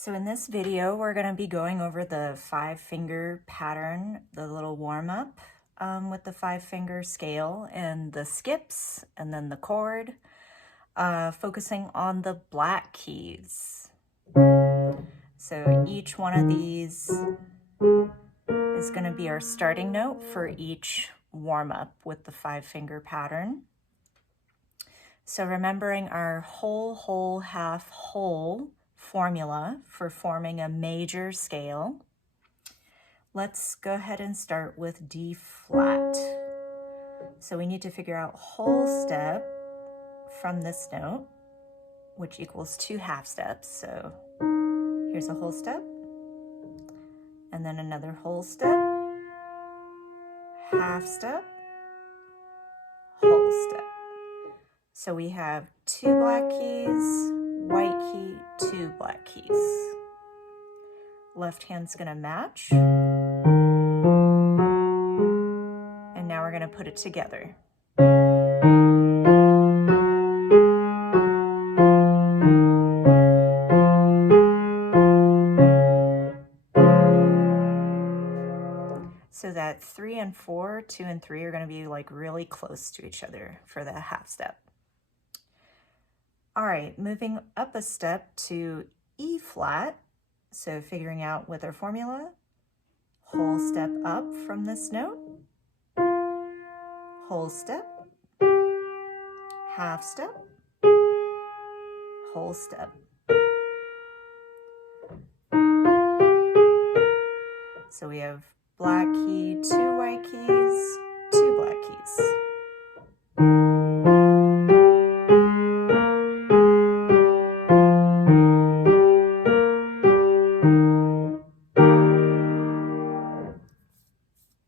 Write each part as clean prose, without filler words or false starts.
So in this video, we're going to be going over the 5-finger pattern, the little warm-up with the 5-finger scale and the skips and then the chord, focusing on the black keys. So each one of these is going to be our starting note for each warm-up with the 5-finger pattern. So remembering our whole, whole, half, whole formula for forming a major scale, let's go ahead and start with D flat. So we need to figure out whole step from this note, which equals 2 half steps. So here's a whole step, and then another whole step, half step, whole step. So we have 2 black keys, white key, 2 black keys. Left hand's gonna match. And now we're gonna put it together. So that 3 and 4, 2 and 3 are gonna be like really close to each other for the half step. All right, moving up a step to E flat. So figuring out with our formula, whole step up from this note, whole step, half step, whole step. So we have black key, 2 white keys, 2 black keys.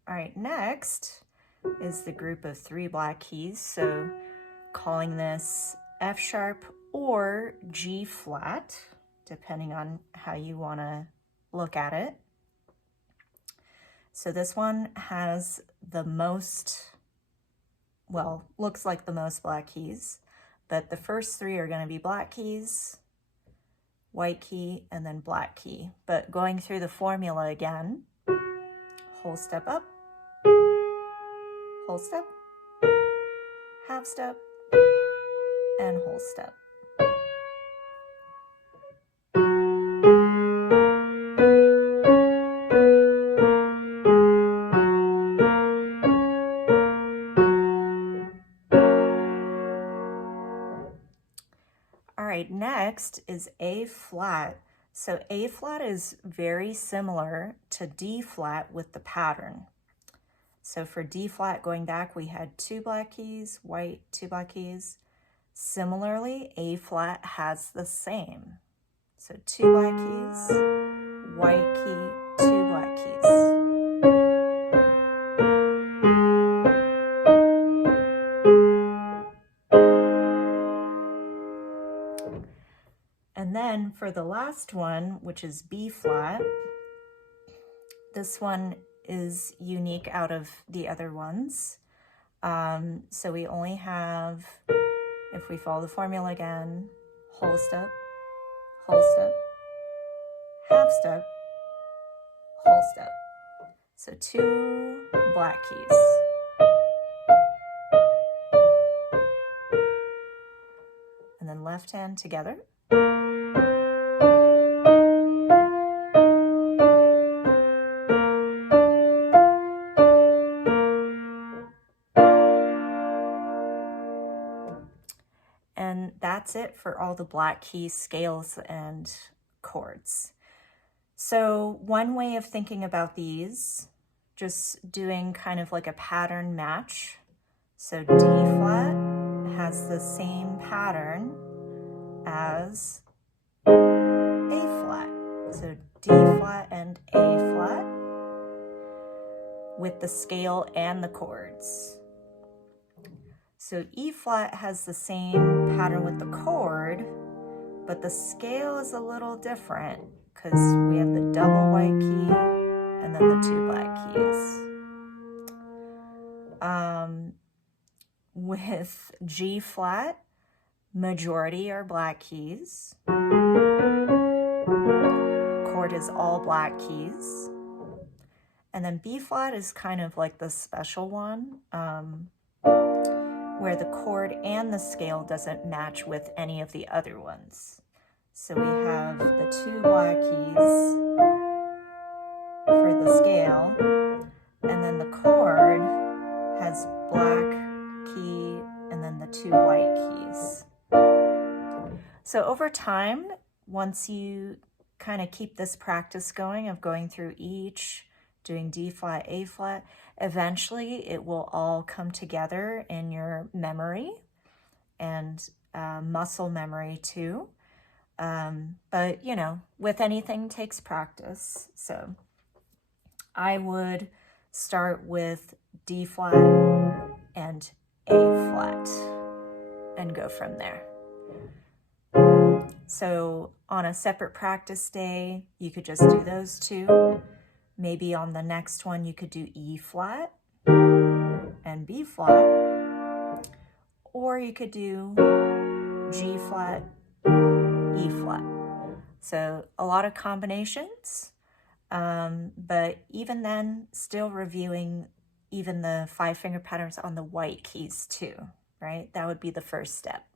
All right, next is the group of 3 black keys. So calling this F sharp or G flat, depending on how you want to look at it. So this one has the most, well, looks like the most black keys, but the first 3 are going to be black keys, white key, and then black key. But going through the formula again, whole step up, whole step, half step, and whole step. All right, next is A flat. So A flat is very similar to D flat with the pattern. So for D flat, going back, we had 2 black keys, white, 2 black keys. Similarly, A flat has the same. So 2 black keys, white key, 2 black keys. And then for the last one, which is B flat, this one is unique out of the other ones. So we only have, if we follow the formula again, whole step, half step, whole step. So 2 black keys. And then left hand together. And that's it for all the black key scales and chords. So one way of thinking about these, just doing kind of like a pattern match. So D flat has the same pattern as A flat. So D flat and A flat with the scale and the chords. So E flat has the same pattern with the chord, but the scale is a little different because we have the double white key and then the 2 black keys. With G flat, majority are black keys. is all black keys. And then B flat is kind of like the special one, where the chord and the scale doesn't match with any of the other ones. So we have the 2 black keys for the scale, and then the chord has black key and then the 2 white keys. So over time, once you kind of keep this practice going of going through each, doing D flat, A flat, eventually it will all come together in your memory and muscle memory too. But you know, with anything takes practice. So I would start with D flat and A flat and go from there. So on a separate practice day, you could just do those two. Maybe on the next one, you could do E flat and B flat, or you could do G flat, E flat. So a lot of combinations, but even then, still reviewing even the 5-finger patterns on the white keys too, right? That would be the first step.